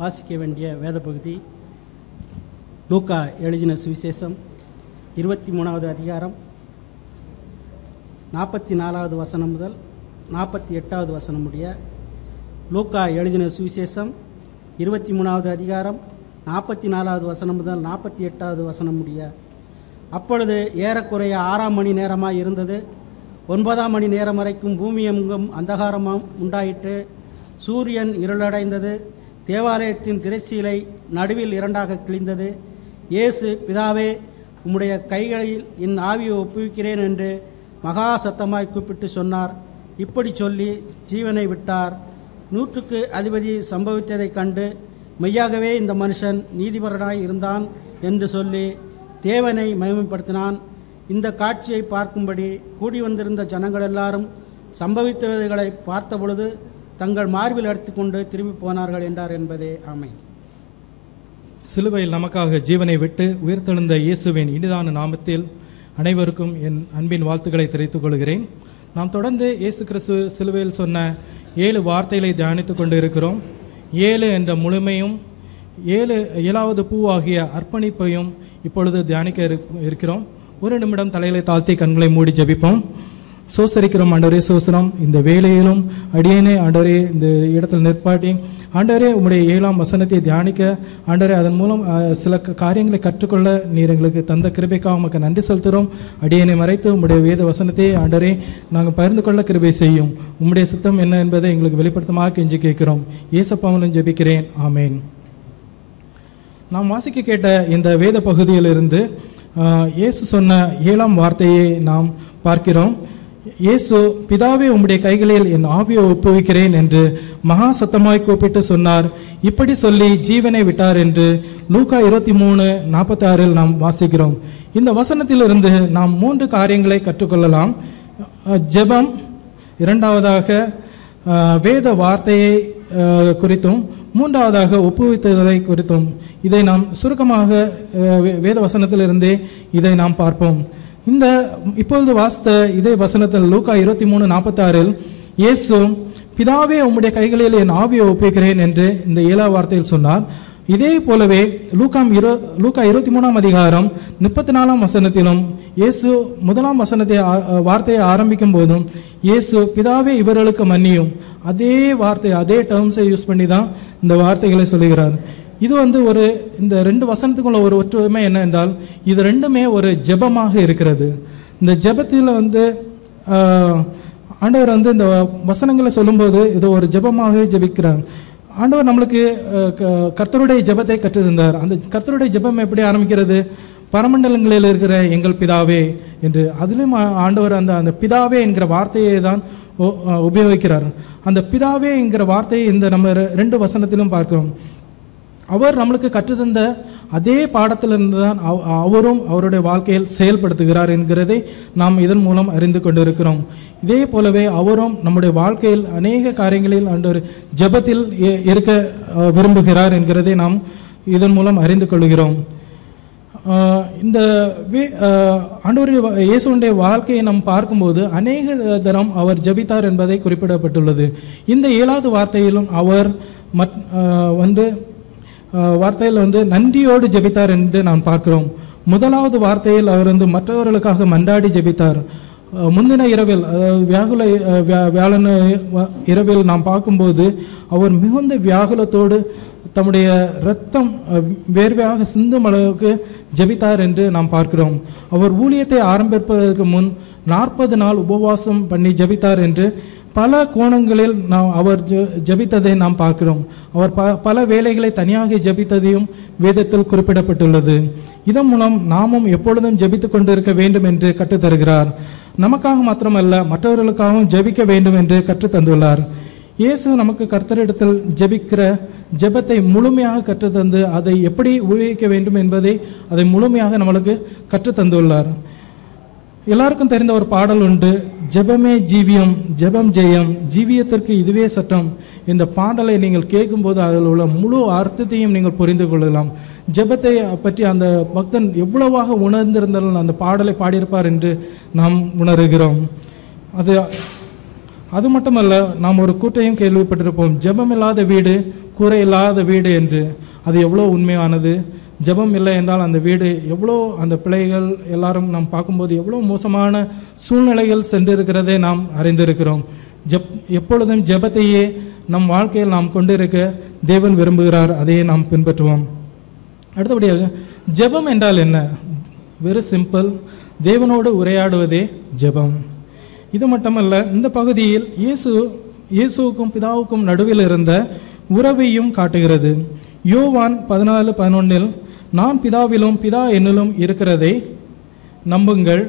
வாசிக்க வேண்டிய வேத பகுதி லூக்கா எழுதின சுவிசேஷம் 23வது அதிகாரம் 44வது வசனம் முதல் 48வது வசனம் முடிய. லூக்கா எழுதின சுவிசேஷம் 23வது அதிகாரம் 44வது வசனம் முதல் 48வது வசனம் முடிய. அப்பொழுது ஏறக்குறைய 6ஆம் மணி நேரமாக இருந்தது. 9ஆம் மணி நேரம் வரைக்கும் பூமி எங்கும் அந்தகாரம் உண்டாயிற்று. சூரியன் இருளடைந்தது. தேவாலயத்தின் திரைச்சீலை நடுவில் இரண்டாக கிழிந்தது. இயேசு, பிதாவே, உம்முடைய கைகளில் என் ஆவியை ஒப்புவிக்கிறேன் என்று மகா சத்தமாய் கூப்பிட்டு சொன்னார். இப்படி சொல்லி ஜீவனை விட்டார். 100க்கு அதிபதி சம்பவித்ததைக் கண்டு, மெய்யாகவே இந்த மனுஷன் நீதிபரனாய் இருந்தான் என்று சொல்லி தேவனை மகிமைப்படுத்தினான். இந்த காட்சியை பார்க்கும்படி கூடி வந்திருந்த ஜனங்கள் எல்லாரும் சம்பவித்தவைகளை பார்த்தபொழுது தங்கள் மார்பில் எடுத்துக்கொண்டு திரும்பி போனார்கள் என்றார் என்பதே. ஆமென். சிலுவையில் நமக்காக ஜீவனை விட்டு உயிர்த்தெழுந்த இயேசுவின் இனிதான நாமத்தில் அனைவருக்கும் என் அன்பின் வாழ்த்துக்களை தெரிவித்துக் கொள்கிறேன். நாம் தொடர்ந்து இயேசு கிறிஸ்து சிலுவையில் சொன்ன 7 வார்த்தைகளை தியானித்துக் கொண்டு இருக்கிறோம். 7 என்ற முழுமையும் 7வது பூவாகிய அர்ப்பணிப்பையும் இப்பொழுது தியானிக்க இருக்கிறோம். ஒரு நிமிடம் தலைகளை தாழ்த்தி கண்களை மூடி ஜெபிப்போம். சோசரிக்கிறோம் ஆண்டவரே, சோசரம் இந்த வேலையிலும் அடியேனே ஆண்டவரே இந்த இடத்தில் நிற்பாட்டி ஆண்டவரே உம்முடைய 7ஆம் வசனத்தை தியானிக்க ஆண்டவரே அதன் மூலம் சில காரியங்களை கற்றுக்கொள்ள நீர் எங்களுக்கு தந்த கிருபைக்காக உமக்கு நன்றி செலுத்துகிறோம். அடியேனை மறைத்து உம்முடைய வேத வசனத்தை ஆண்டவரே நாங்கள் பகிர்ந்து கொள்ள கிருபை செய்யும். உம்முடைய சித்தம் என்ன என்பதை எங்களுக்கு வெளிப்படுத்தமாக கெஞ்சி கேட்கிறோம். இயேசப்பாவிலும் ஜெபிக்கிறேன். ஆமேன். நாம் வாசிக்க கேட்ட இந்த வேத பகுதியிலிருந்து இயேசு சொன்ன 7ஆம் வார்த்தையை நாம் பார்க்கிறோம். இயேசு, பிதாவே, உம்முடைய கைகளில் என் ஆவியை ஒப்புவிக்கிறேன் என்று மகா சத்தமாய் கூப்பிட்டு சொன்னார். இப்படி சொல்லி ஜீவனை விட்டார் என்று லூக்கா 23:46 நாம் வாசிக்கிறோம். இந்த வசனத்திலிருந்து நாம் 3 காரியங்களை கற்றுக்கொள்ளலாம். ஜெபம், இரண்டாவதாக வேத வார்த்தையை குறித்தும், மூன்றாவதாக ஒப்புவித்ததை குறித்தும். இதை நாம் சுருக்கமாக வேத வசனத்திலிருந்தே இதை நாம் பார்ப்போம். இந்த இப்பொழுது வாசித்த இதே வசனத்தில் லூக்கா 23:46 இயேசு, பிதாவே, உம்முடைய கைகளில் என் ஆவியை ஒப்புவிக்கிறேன் என்று இந்த 7ஆம் வார்த்தையில் சொன்னார். இதே போலவே லூக்கா 23ஆம் அதிகாரம் 34ஆம் வசனத்திலும் இயேசு 1ஆம் வார்த்தையை ஆரம்பிக்கும் போதும் இயேசு, பிதாவே, இவர்களுக்கு மன்னியும், அதே வார்த்தை அதே டேர்ம்ஸை யூஸ் பண்ணி தான் இந்த வார்த்தைகளை சொல்லுகிறார். இது ஒரு இந்த 2 வசனத்துக்குள்ள ஒரு ஒற்றுமை என்ன என்றால், இது ரெண்டுமே ஒரு ஜெபமாக இருக்கிறது. இந்த ஜெபத்தில் ஆண்டவர் இந்த வசனங்களை சொல்லும்போது இது ஒரு ஜெபமாக ஜெபிக்கிறார். ஆண்டவர் நம்மளுக்கு கர்த்தருடைய ஜெபத்தை கற்றுத்தந்தார். அந்த கர்த்தருடைய ஜெபம் எப்படி ஆரம்பிக்கிறது? பரமண்டலங்களில் இருக்கிற எங்கள் பிதாவே என்று. அதிலும் ஆண்டவர் அந்த பிதாவே என்கிற வார்த்தையை தான் உபயோகிக்கிறார். அந்த பிதாவே என்கிற வார்த்தையை இந்த நம்ம 2 வசனத்திலும் பார்க்கிறோம். அவர் நம்மளுக்கு கற்றுத்தந்த அதே பாடத்திலிருந்து தான் அவரும் அவருடைய வாழ்க்கையில் செயல்படுத்துகிறார் என்கிறதை நாம் இதன் மூலம் அறிந்து கொண்டிருக்கிறோம். இதே போலவே அவரும் நம்முடைய வாழ்க்கையில் அநேக காரியங்களில் ஒரு ஜெபத்தில் இருக்க விரும்புகிறார் என்கிறதை நாம் இதன் மூலம் அறிந்து கொள்கிறோம். இந்த ஆண்டவருடைய இயேசுடைய வாழ்க்கையை நாம் பார்க்கும்போது அநேக தரம் அவர் ஜெபித்தார் என்பதை குறிப்பிடப்பட்டுள்ளது. இந்த 7வது வார்த்தையிலும் அவர் வார்த்தையில் நன்றியோடு ஜெபித்தார் என்று நாம் பார்க்கிறோம். 1வது வார்த்தையில் அவர் மற்றவர்களுக்காக மன்றாடி ஜெபித்தார். முந்தின இரவில், வியாழன் இரவில் நாம் பார்க்கும்போது அவர் மிகுந்த வியாகுலத்தோடு தம்முடைய இரத்தம் வேர்வையாக சிந்தும் அளவுக்கு ஜெபித்தார் என்று நாம் பார்க்கிறோம். அவர் ஊழியத்தை ஆரம்பிப்பதற்கு முன் 40 நாள் உபவாசம் பண்ணி ஜெபித்தார் என்று பல கோணங்களில் அவர் ஜெபித்ததை நாம் பார்க்கிறோம். அவர் பல வேலைகளை தனியாக ஜெபித்ததையும் வேதத்தில் குறிப்பிடப்பட்டுள்ளது. இதன் மூலம் நாமும் எப்பொழுதும் ஜெபித்து கொண்டிருக்க வேண்டும் என்று கற்றுத்தருகிறார். நமக்காக மாத்திரமல்ல, மற்றவர்களுக்காகவும் ஜெபிக்க வேண்டும் என்று கற்றுத்தந்துள்ளார். இயேசு நமக்கு கர்த்தரிடத்தில் ஜெபிக்கிற ஜெபத்தை முழுமையாக கற்றுத்தந்து அதை எப்படி உபயோகிக்க வேண்டும் என்பதை அதை முழுமையாக நம்மளுக்கு கற்றுத்தந்துள்ளார். எல்லாருக்கும் தெரிந்த ஒரு பாடல் உண்டு, ஜெபமே ஜீவியம், ஜெபம் ஜெயம், ஜீவியத்திற்கு இதுவே சட்டம். இந்த பாடலை நீங்கள் கேட்கும்போது அதில் உள்ள முழு அர்த்தத்தையும் நீங்கள் புரிந்து கொள்ளலாம். ஜெபத்தை பற்றி அந்த பக்தன் எவ்வளவாக உணர்ந்திருந்தாலும் அந்த பாடலை பாடியிருப்பார் என்று நாம் உணர்கிறோம். அது மட்டுமல்ல, நாம் ஒரு கூட்டையும் கேள்விப்பட்டிருப்போம், ஜெபம் இல்லாத வீடு கூரை இல்லாத வீடு என்று. அது எவ்வளோ உண்மையானது. ஜெபம் இல்லை என்றால் அந்த வீடு எவ்வளோ, அந்த பிள்ளைகள் எல்லாரும் நாம் பார்க்கும்போது எவ்வளோ மோசமான சூழ்நிலைகள் சென்றிருக்கிறதை நாம் அறிந்திருக்கிறோம். எப்பொழுதும் ஜெபத்தையே நம் வாழ்க்கையில் நாம் கொண்டிருக்க தேவன் விரும்புகிறார். அதையே நாம் பின்பற்றுவோம். அடுத்தபடியாக ஜெபம் என்றால் என்ன? Very simple. தேவனோடு உரையாடுவதே ஜெபம். இது மட்டுமல்ல, இந்த பகுதியில் இயேசுவுக்கும் பிதாவுக்கும் நடுவில் இருந்த உறவையும் காட்டுகிறது. யோவான் 14:11 நான் பிதாவிலும் பிதா என்னிலும் இருக்கிறதை நம்புங்கள்.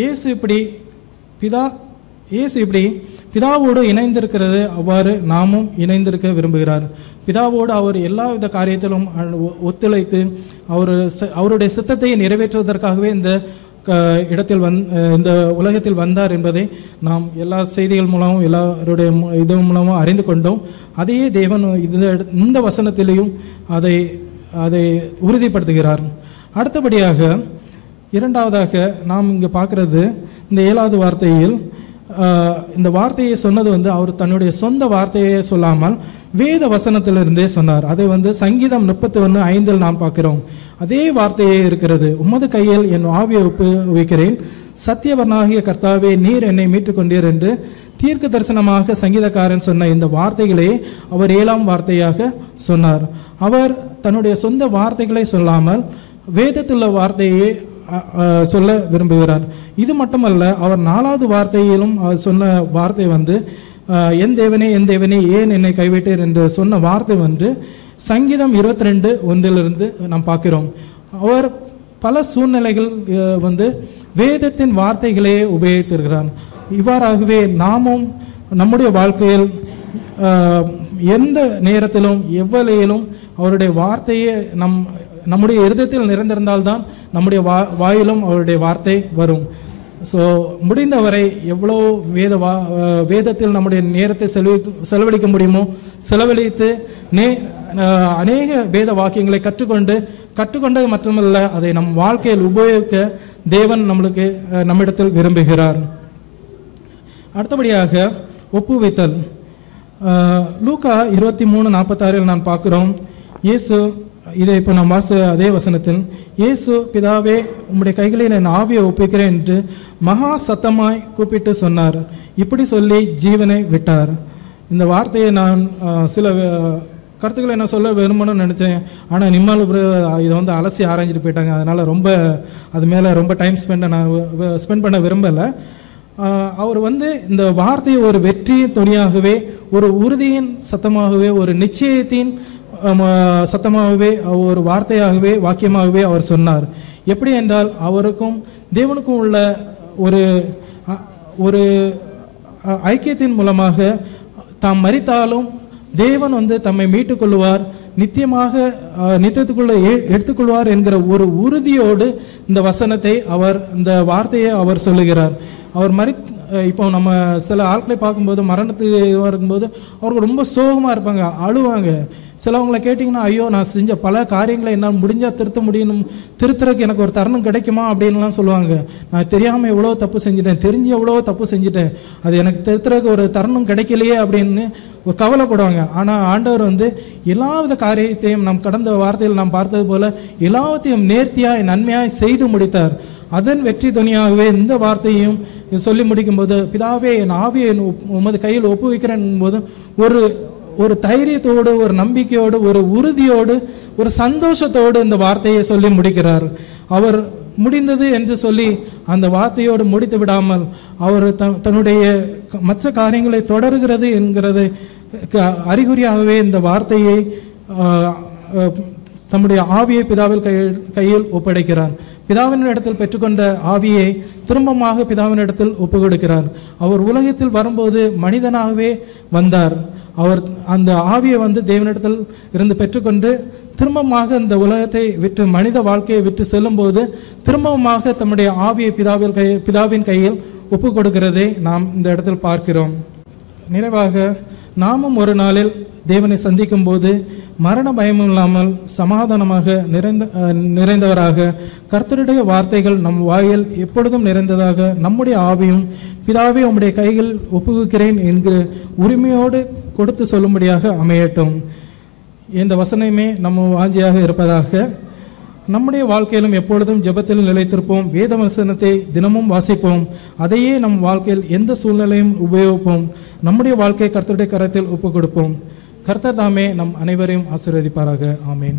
இயேசு இப்படி பிதாவோடு இணைந்திருக்கிறது, அவ்வாறு நாமும் இணைந்திருக்க விரும்புகிறார். பிதாவோடு அவர் எல்லாவித காரியத்திலும் ஒத்துழைத்து அவருடைய சித்தத்தை நிறைவேற்றுவதற்காகவே இந்த இடத்தில் இந்த உலகத்தில் வந்தார் என்பதை நாம் எல்லா செய்திகள் மூலமும் எல்லாருடைய இது மூலமும் அறிந்து கொண்டோம். அதையே தேவன் இந்த வசனத்திலேயும் அதை உறுதிப்படுத்துகிறார். அடுத்தபடியாக இரண்டாவதாக நாம் இங்கு பார்க்கிறது, இந்த 7வது வார்த்தையில் இந்த வார்த்தையை சொன்னது அவர் தன்னுடைய சொந்த வார்த்தையை சொல்லாமல் வேத வசனத்திலிருந்தே சொன்னார். அதை சங்கீதம் 31:5 நாம் பார்க்கிறோம். அதே வார்த்தையே இருக்கிறது. உமது கையில் என் ஆவியை ஒப்புவிக்கிறேன், சத்தியவர்ணாகிய கர்த்தாவே நீர் என்னை மீட்டுக் கொண்டீர் என்று தீர்க்க தரிசனமாக சங்கீதக்காரன் சொன்ன இந்த வார்த்தைகளே அவர் 7ஆம் வார்த்தையாக சொன்னார். அவர் தன்னுடைய சொந்த வார்த்தைகளை சொல்லாமல் வேதத்துள்ள வார்த்தையை சொல்ல விரும்புகிறார். இது மட்டுமல்ல, அவர் 4வது வார்த்தையிலும் சொன்ன வார்த்தை என் தேவனே என் தேவனே ஏன் என்னை கைவிட்டீர் என்று சொன்ன வார்த்தை சங்கீதம் 22:1 நாம் பார்க்கிறோம். அவர் பல சூழ்நிலைகள் வேதத்தின் வார்த்தைகளையே உபயோகித்திருக்கிறார். இவ்வாறாகவே நாமும் நம்முடைய வாழ்க்கையில் எந்த நேரத்திலும் எவ்வளையிலும் அவருடைய வார்த்தையே நம்முடைய இருதயத்தில் நிறைந்திருந்தால்தான் நம்முடைய வாயிலும் அவருடைய வார்த்தை வரும். ஸோ முடிந்தவரை எவ்வளோ வேதத்தில் நம்முடைய நேரத்தை செலவழிக்க முடியுமோ செலவழித்து அநேக வேத வாக்கியங்களை கற்றுக்கொண்டது மட்டுமல்ல, அதை நம் வாழ்க்கையில் உபயோகிக்க தேவன் நம்மிடத்தில் விரும்புகிறார். அடுத்தபடியாக ஒப்புவித்தல். லூக்கா 23:46 நாம் பார்க்கிறோம். இயேசு இதை இப்போ நாம் அதே வசனத்தில், இயேசு பிதாவே உம்முடைய கைகளில் என் ஆவியை ஒப்புவிக்கிறேன் என்று மகா சத்தமாய் கூப்பிட்டு சொன்னார். இப்படி சொல்லி ஜீவனை விட்டார். இந்த வார்த்தையை நான் சில கருத்துக்களை நான் சொல்ல விரும்பணும்னு நினச்சேன். ஆனால் நிம்மால் இதை அலசி ஆராய்ஞ்சிட்டு போயிட்டாங்க. அதனால் அது மேலே ரொம்ப டைம் ஸ்பெண்ட் பண்ண விரும்பலை. அவர் இந்த வார்த்தையை ஒரு வெற்றி துணியாகவே, ஒரு உறுதியின் சத்தமாகவே, ஒரு நிச்சயத்தின் சத்தமாகவே, ஒரு வார்த்தையாகவே, வாக்கியமாகவே அவர் சொன்னார். எப்படி என்றால், அவருக்கும் தேவனுக்கும் உள்ள ஒரு ஐக்கியத்தின் மூலமாக தாம் மரித்தாலும் தேவன் தம்மை மீட்டுக் கொள்வார், நித்தியத்துக்குள்ள எடுத்துக்கொள்வார் என்கிற ஒரு உறுதியோடு இந்த வசனத்தை இந்த வார்த்தையை அவர் சொல்லுகிறார். அவர் இப்போ நம்ம சில ஆட்களை பார்க்கும்போது மரணத்துக்கு இருக்கும்போது அவருக்கு ரொம்ப சோகமாக இருப்பாங்க, அழுவாங்க. சிலவங்களை கேட்டிங்கன்னா, ஐயோ நான் செஞ்ச பல காரியங்களை என்னால் முடிஞ்சால் திருத்துறதுக்கு எனக்கு ஒரு தருணம் கிடைக்குமா அப்படின்லாம் சொல்லுவாங்க. நான் தெரியாமல் எவ்வளோ தப்பு செஞ்சுட்டேன், தெரிஞ்சு எவ்வளோ தப்பு செஞ்சுட்டேன், அது எனக்கு திருத்துறதுக்கு ஒரு தருணம் கிடைக்கலையே அப்படின்னு கவலைப்படுவாங்க. ஆனால் ஆண்டவர் எல்லாவித காரியத்தையும் நாம் கடந்த வார்த்தையில் நாம் பார்த்தது போல எல்லாவற்றையும் நேர்த்தியாய் நன்மையாய் செய்து முடித்தார். அதன் வெற்றி துணியாகவே இந்த வார்த்தையும் சொல்லி முடிக்கும்போது, பிதாவே என் ஆவியை உமது கையில் ஒப்புவிக்கிறேன் போது ஒரு தைரியத்தோடு, ஒரு நம்பிக்கையோடு, ஒரு உறுதியோடு, ஒரு சந்தோஷத்தோடு இந்த வார்த்தையை சொல்லி முடிக்கிறார். அவர் முடிந்தது என்று சொல்லி அந்த வார்த்தையோடு முடித்து விடாமல் அவர் தன்னுடைய மற்ற காரியங்களை தொடர்கிறது என்கிறது அறிகுறியாகவே இந்த வார்த்தையை தம்முடைய ஆவியை பிதாவில் கையில் ஒப்படைக்கிறார். பிதாவின் இடத்தில் பெற்றுக்கொண்ட ஆவியை திரும்பமாக பிதாவின் இடத்தில் ஒப்பு கொடுக்கிறார். அவர் உலகத்தில் வரும்போது மனிதனாகவே வந்தார். அவர் அந்த ஆவியை தேவனிடத்தில் இருந்து பெற்றுக்கொண்டு திரும்பமாக இந்த உலகத்தை விட்டு, மனித வாழ்க்கையை விட்டு செல்லும் போது திரும்பமாக தம்முடைய ஆவியை பிதாவின் கையில் ஒப்பு கொடுக்கிறதை நாம் இந்த இடத்தில் பார்க்கிறோம். நிறைவாக நாமும் ஒரு நாளில் தேவனை சந்திக்கும் போது மரண பயமும் இல்லாமல் சமாதானமாக நிறைந்தவராக கர்த்தருடைய வார்த்தைகள் நம் வாயில் எப்பொழுதும் நிறைந்ததாக நம்முடைய ஆவியும் பிதாவே உம்முடைய கைகள் ஒப்புவிக்கிறேன் என்கிற உரிமையோடு கொடுத்து சொல்லும்படியாக அமையட்டும். இந்த வசனமே நம்ம வாஞ்சியாக இருப்பதாக. நம்முடைய வாழ்க்கையிலும் எப்பொழுதும் ஜெபத்திலும் நிலைத்திருப்போம். வேத வசனத்தை தினமும் வாசிப்போம். அதையே நம் வாழ்க்கையில் எந்த சூழ்நிலையும் உபயோகிப்போம். நம்முடைய வாழ்க்கையை கர்த்தருடைய கரத்தில் ஒப்புக் கொடுப்போம். கர்த்தர் தாமே நம் அனைவரையும் ஆசீர்வதிப்பாராக. ஆமேன்.